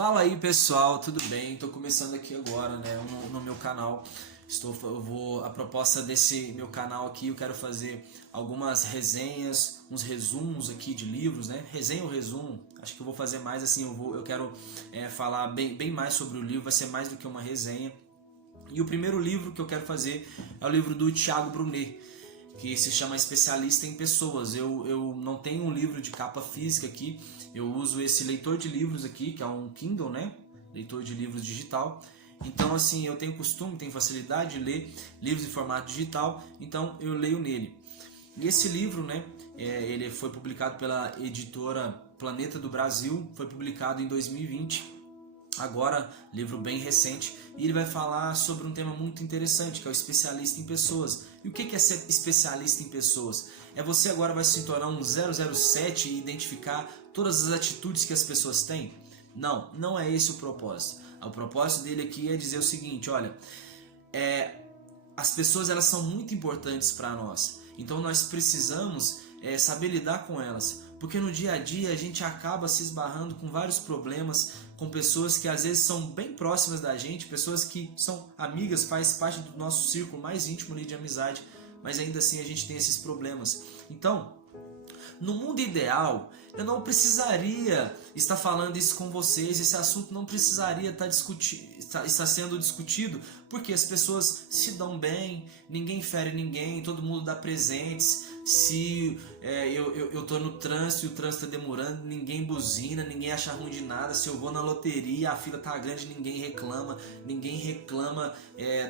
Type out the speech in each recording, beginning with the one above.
Fala aí pessoal, tudo bem? Estou começando aqui agora, né, no meu canal. A proposta desse meu canal aqui, eu quero fazer algumas resenhas, uns resumos aqui de livros, né? Resenha ou resumo? Acho que eu vou fazer mais assim. Eu quero falar bem mais sobre o livro, vai ser mais do que uma resenha. E o primeiro livro que eu quero fazer é o livro do Thiago Brunet, que se chama Especialista em Pessoas. Eu não tenho um livro de capa física aqui, eu uso esse leitor de livros aqui, que é um Kindle, né? Leitor de livros digital. Então, assim, eu tenho costume, tenho facilidade de ler livros em formato digital, então eu leio nele. E esse livro, né, ele foi publicado pela editora Planeta do Brasil, foi publicado em 2020. Agora, livro bem recente, e ele vai falar sobre um tema muito interessante, que é o especialista em pessoas. E o que é ser especialista em pessoas? É você agora vai se tornar um 007 e identificar todas as atitudes que as pessoas têm? Não, não é esse o propósito. O propósito dele aqui é dizer o seguinte, olha, as pessoas elas são muito importantes para nós, então nós precisamos saber lidar com elas, porque no dia a dia a gente acaba se esbarrando com vários problemas, com pessoas que às vezes são bem próximas da gente, pessoas que são amigas, faz parte do nosso círculo mais íntimo ali de amizade, mas ainda assim a gente tem esses problemas. Então, no mundo ideal, eu não precisaria estar falando isso com vocês, esse assunto não precisaria estar sendo discutido, porque as pessoas se dão bem, ninguém fere ninguém, todo mundo dá presentes. Se eu tô no trânsito e o trânsito está demorando, ninguém buzina, ninguém acha ruim de nada. Se eu vou na loteria, a fila tá grande, ninguém reclama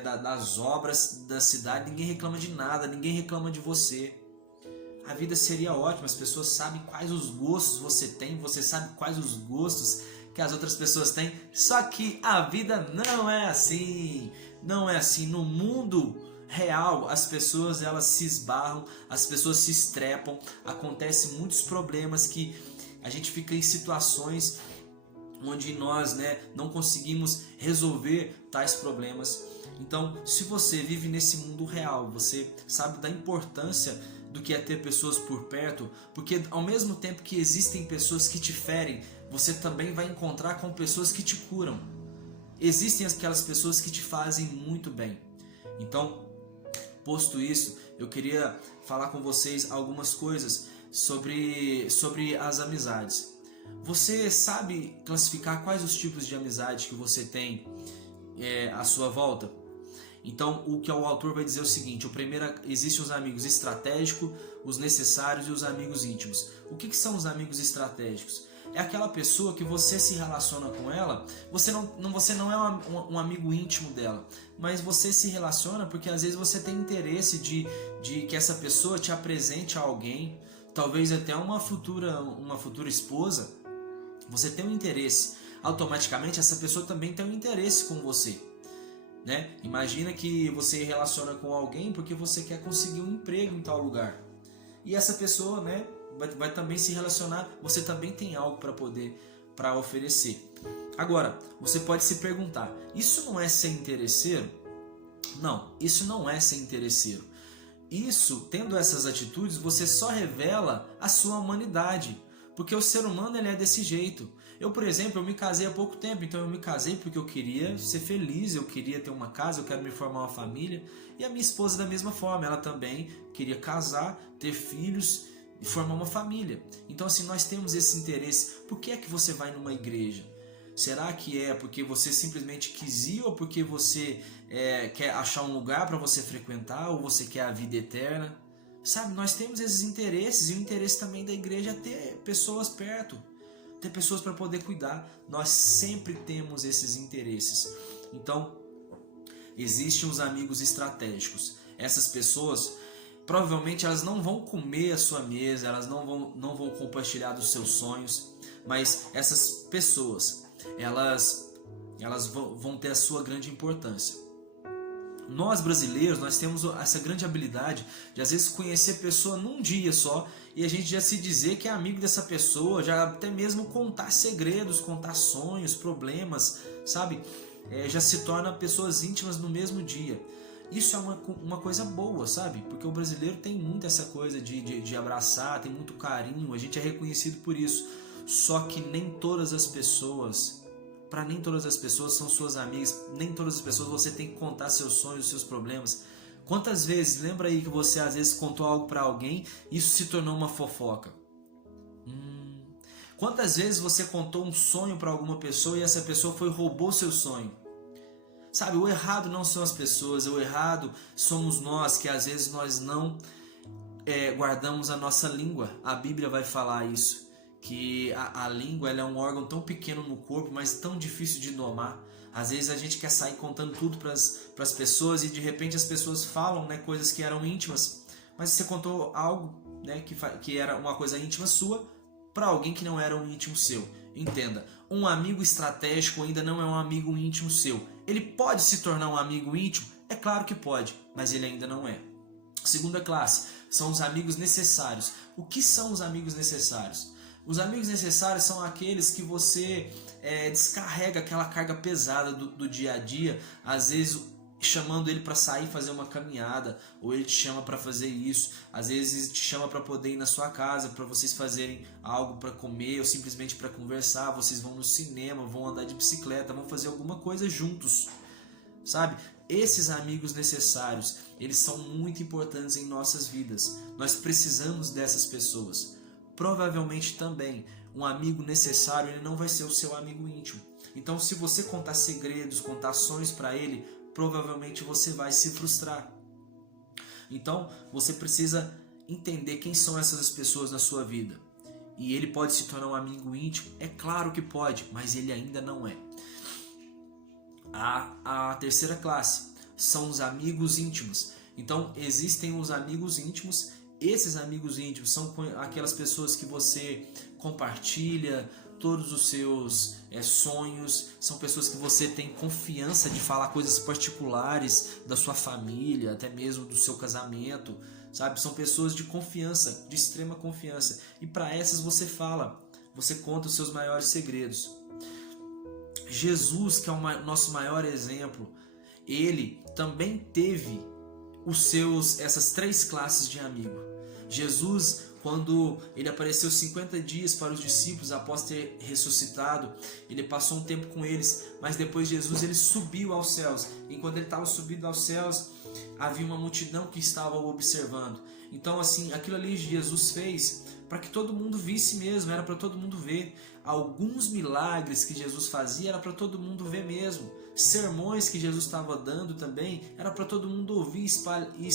das obras da cidade, ninguém reclama de nada, ninguém reclama de você. A vida seria ótima, as pessoas sabem quais os gostos você tem, você sabe quais os gostos que as outras pessoas têm, só que a vida não é assim, não é assim. No mundo real, as pessoas elas se esbarram, as pessoas se estrepam, acontecem muitos problemas que a gente fica em situações onde nós não conseguimos resolver tais problemas. Então, se você vive nesse mundo real, você sabe da importância do que é ter pessoas por perto, porque ao mesmo tempo que existem pessoas que te ferem, você também vai encontrar com pessoas que te curam. Existem aquelas pessoas que te fazem muito bem. Então, posto isso, eu queria falar com vocês algumas coisas sobre as amizades. Você sabe classificar quais os tipos de amizade que você tem à sua volta? Então, o que o autor vai dizer é o seguinte: existem os amigos estratégicos, os necessários e os amigos íntimos. O que são os amigos estratégicos? É aquela pessoa que você se relaciona com ela, você não é um amigo íntimo dela, mas você se relaciona porque às vezes você tem interesse de que essa pessoa te apresente a alguém, talvez até uma futura esposa. Você tem um interesse, automaticamente essa pessoa também tem um interesse com você. Imagina que você relaciona com alguém porque você quer conseguir um emprego em tal lugar, e essa pessoa vai também se relacionar, você também tem algo para oferecer. Agora, você pode se perguntar, isso não é ser interesseiro? Não, isso não é ser interesseiro. Isso, tendo essas atitudes, você só revela a sua humanidade, porque o ser humano ele é desse jeito. Eu, por exemplo, eu me casei há pouco tempo, então eu me casei porque eu queria ser feliz, eu queria ter uma casa, eu quero me formar uma família. E a minha esposa da mesma forma, ela também queria casar, ter filhos e formar uma família. Então assim, nós temos esse interesse. Por que é que você vai numa igreja? Será que é porque você simplesmente quis ir, ou porque você quer achar um lugar para você frequentar, ou você quer a vida eterna? Sabe, nós temos esses interesses, e o interesse também da igreja é ter pessoas perto, ter pessoas para poder cuidar. Nós sempre temos esses interesses. Então, existem os amigos estratégicos. Essas pessoas, provavelmente elas não vão comer a sua mesa, elas não vão compartilhar dos seus sonhos, mas essas pessoas, elas vão ter a sua grande importância. Nós brasileiros, nós temos essa grande habilidade de às vezes conhecer a pessoa num dia só, e a gente já se dizer que é amigo dessa pessoa, já até mesmo contar segredos, contar sonhos, problemas, sabe? Já se torna pessoas íntimas no mesmo dia. Isso é uma coisa boa, sabe? Porque o brasileiro tem muito essa coisa de abraçar, tem muito carinho, a gente é reconhecido por isso. Só que nem todas as pessoas para nem todas as pessoas são suas amigas, nem todas as pessoas você tem que contar seus sonhos, seus problemas. Quantas vezes, lembra aí que você às vezes contou algo para alguém e isso se tornou uma fofoca? Quantas vezes você contou um sonho para alguma pessoa e essa pessoa roubou seu sonho? Sabe, o errado não são as pessoas, o errado somos nós, que às vezes nós não guardamos a nossa língua. A Bíblia vai falar isso, que a língua ela é um órgão tão pequeno no corpo, mas tão difícil de domar. Às vezes a gente quer sair contando tudo para as pessoas e de repente as pessoas falam, né, coisas que eram íntimas, mas você contou algo, né, que era uma coisa íntima sua para alguém que não era um íntimo seu. Entenda, um amigo estratégico ainda não é um amigo íntimo seu. Ele pode se tornar um amigo íntimo? É claro que pode, mas ele ainda não é. Segunda classe, são os amigos necessários. O que são os amigos necessários? Os amigos necessários são aqueles que você descarrega aquela carga pesada do dia a dia, às vezes chamando ele para sair fazer uma caminhada, ou ele te chama para fazer isso, às vezes te chama para poder ir na sua casa, para vocês fazerem algo para comer, ou simplesmente para conversar, vocês vão no cinema, vão andar de bicicleta, vão fazer alguma coisa juntos, sabe? Esses amigos necessários, eles são muito importantes em nossas vidas, nós precisamos dessas pessoas. Provavelmente também, um amigo necessário, ele não vai ser o seu amigo íntimo, então se você contar segredos, contar sonhos para ele, provavelmente você vai se frustrar. Então você precisa entender quem são essas pessoas na sua vida. E ele pode se tornar um amigo íntimo? É claro que pode, mas ele ainda não é. A terceira classe são os amigos íntimos. Então existem os amigos íntimos. Esses amigos íntimos são aquelas pessoas que você compartilha todos os seus sonhos, são pessoas que você tem confiança de falar coisas particulares da sua família, até mesmo do seu casamento, sabe? São pessoas de confiança, de extrema confiança. E para essas você fala, você conta os seus maiores segredos. Jesus, que é o nosso maior exemplo, ele também teve essas três classes de amigo. Jesus, quando ele apareceu 50 dias para os discípulos após ter ressuscitado, ele passou um tempo com eles, mas depois Jesus ele subiu aos céus. E quando ele estava subindo aos céus, havia uma multidão que estava o observando. Então assim, aquilo ali Jesus fez para que todo mundo visse mesmo, era para todo mundo ver. Alguns milagres que Jesus fazia era para todo mundo ver mesmo. Sermões que Jesus estava dando também era para todo mundo ouvir e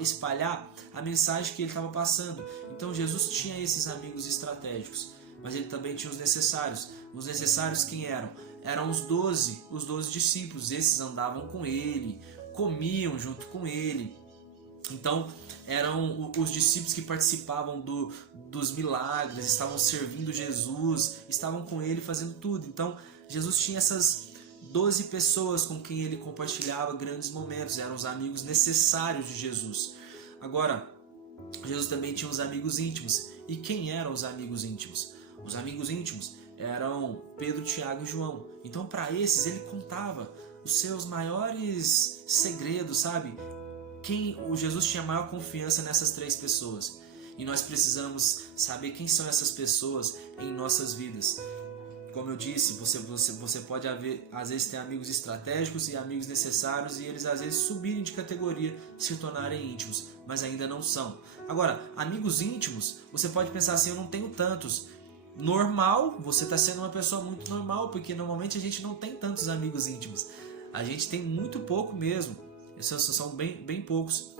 espalhar a mensagem que ele estava passando. Então Jesus tinha esses amigos estratégicos, mas ele também tinha os necessários. Os necessários quem eram? Eram os 12 discípulos. Esses andavam com ele, comiam junto com ele. Então eram os discípulos que participavam dos milagres, estavam servindo Jesus, estavam com ele fazendo tudo. Então Jesus tinha essas 12 pessoas com quem ele compartilhava grandes momentos, eram os amigos necessários de Jesus. Agora, Jesus também tinha os amigos íntimos. E quem eram os amigos íntimos? Os amigos íntimos eram Pedro, Tiago e João. Então para esses ele contava os seus maiores segredos, sabe? O Jesus tinha maior confiança nessas três pessoas. E nós precisamos saber quem são essas pessoas em nossas vidas. Como eu disse, você pode às vezes ter amigos estratégicos e amigos necessários e eles às vezes subirem de categoria, se tornarem íntimos, mas ainda não são. Agora, amigos íntimos, você pode pensar assim, eu não tenho tantos. Normal, você está sendo uma pessoa muito normal, porque normalmente a gente não tem tantos amigos íntimos. A gente tem muito pouco mesmo, esses são bem poucos.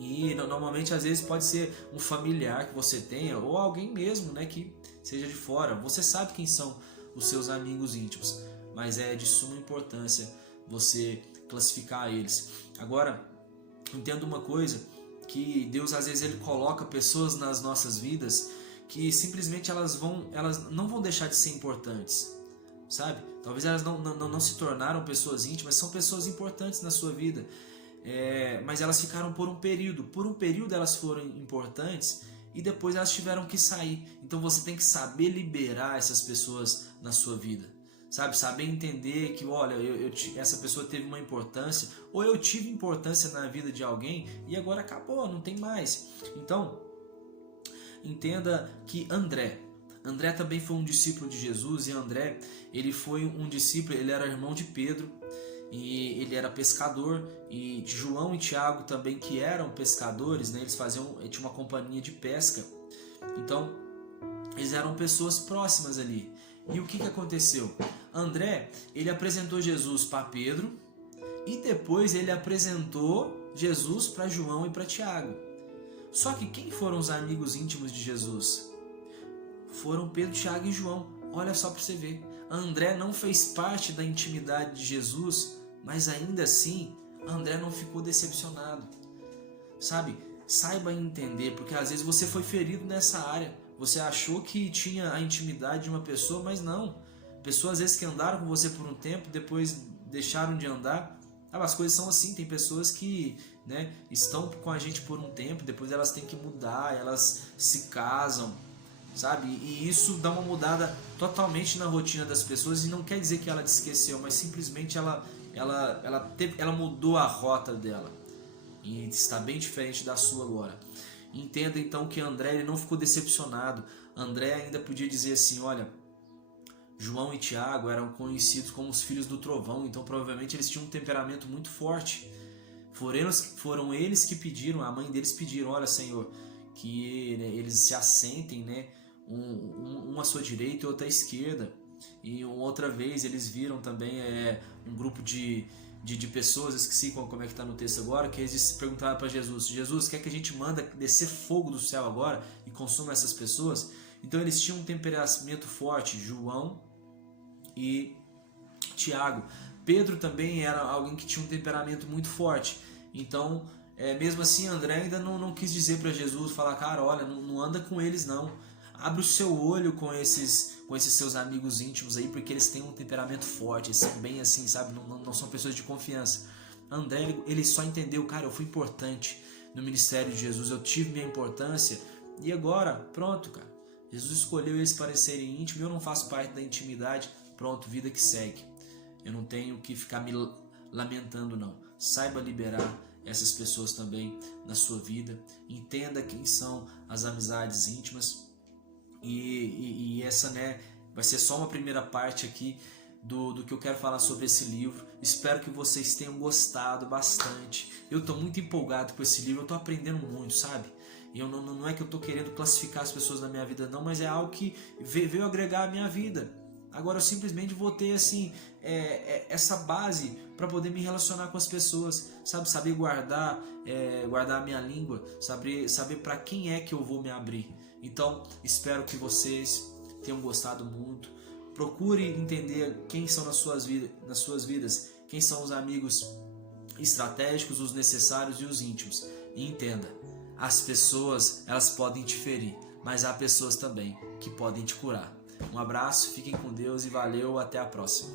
E normalmente às vezes pode ser um familiar que você tenha ou alguém mesmo, né, que seja de fora. Você sabe quem são os seus amigos íntimos, mas é de suma importância você classificar eles. Agora, entenda uma coisa, que Deus às vezes ele coloca pessoas nas nossas vidas que simplesmente elas não vão deixar de ser importantes, sabe? Talvez elas não se tornaram pessoas íntimas, são pessoas importantes na sua vida. Mas elas ficaram por um período elas foram importantes e depois elas tiveram que sair. Então você tem que saber liberar essas pessoas na sua vida, sabe? Saber entender que, olha, essa pessoa teve uma importância, ou eu tive importância na vida de alguém e agora acabou, não tem mais. Então entenda que André André também foi um discípulo de Jesus, e André, ele foi um discípulo, ele era irmão de Pedro, e ele era pescador, e João e Tiago também, que eram pescadores, né, eles tinham uma companhia de pesca, então eles eram pessoas próximas ali. E o que aconteceu? André, ele apresentou Jesus para Pedro, e depois ele apresentou Jesus para João e para Tiago. Só que quem foram os amigos íntimos de Jesus? Foram Pedro, Tiago e João. Olha só para você ver. André não fez parte da intimidade de Jesus, mas ainda assim, André não ficou decepcionado. Sabe? Saiba entender, porque às vezes você foi ferido nessa área. Você achou que tinha a intimidade de uma pessoa, mas não. Pessoas às vezes que andaram com você por um tempo, depois deixaram de andar. As coisas são assim, tem pessoas que, né, estão com a gente por um tempo, depois elas têm que mudar, elas se casam, sabe? E isso dá uma mudada totalmente na rotina das pessoas, e não quer dizer que ela te esqueceu, mas simplesmente ela mudou a rota dela, e está bem diferente da sua agora. Entenda então que André, ele não ficou decepcionado. André ainda podia dizer assim: olha, João e Tiago eram conhecidos como os filhos do trovão, então provavelmente eles tinham um temperamento muito forte. Foram eles que pediram, a mãe deles pediram: olha, Senhor, que, né, eles se assentem, né, um à sua direita e outro à esquerda. E outra vez eles viram também um grupo de pessoas, esqueci como é que está no texto agora, que eles perguntaram para Jesus: Jesus, quer que a gente manda descer fogo do céu agora e consuma essas pessoas? Então eles tinham um temperamento forte, João e Tiago. Pedro também era alguém que tinha um temperamento muito forte. Então, mesmo assim, André ainda não quis dizer para Jesus, falar: cara, olha, não anda com eles não. Abre o seu olho com esses seus amigos íntimos aí, porque eles têm um temperamento forte, eles são bem assim, sabe? Não são pessoas de confiança. André, ele só entendeu: cara, eu fui importante no ministério de Jesus, eu tive minha importância, e agora, pronto, cara. Jesus escolheu eles para serem íntimos, eu não faço parte da intimidade, pronto, vida que segue. Eu não tenho que ficar me lamentando, não. Saiba liberar essas pessoas também na sua vida. Entenda quem são as amizades íntimas. E essa, né, vai ser só uma primeira parte aqui do que eu quero falar sobre esse livro. Espero que vocês tenham gostado bastante. Eu estou muito empolgado com esse livro, eu estou aprendendo muito, sabe? E não é que eu estou querendo classificar as pessoas na minha vida não, mas é algo que veio agregar à minha vida. Agora eu simplesmente vou ter assim, essa base para poder me relacionar com as pessoas, sabe? Saber guardar a minha língua, saber para quem é que eu vou me abrir. Então, espero que vocês tenham gostado muito. Procure entender quem são nas suas vidas, quem são os amigos estratégicos, os necessários e os íntimos. E entenda, as pessoas, elas podem te ferir, mas há pessoas também que podem te curar. Um abraço, fiquem com Deus e valeu, até a próxima.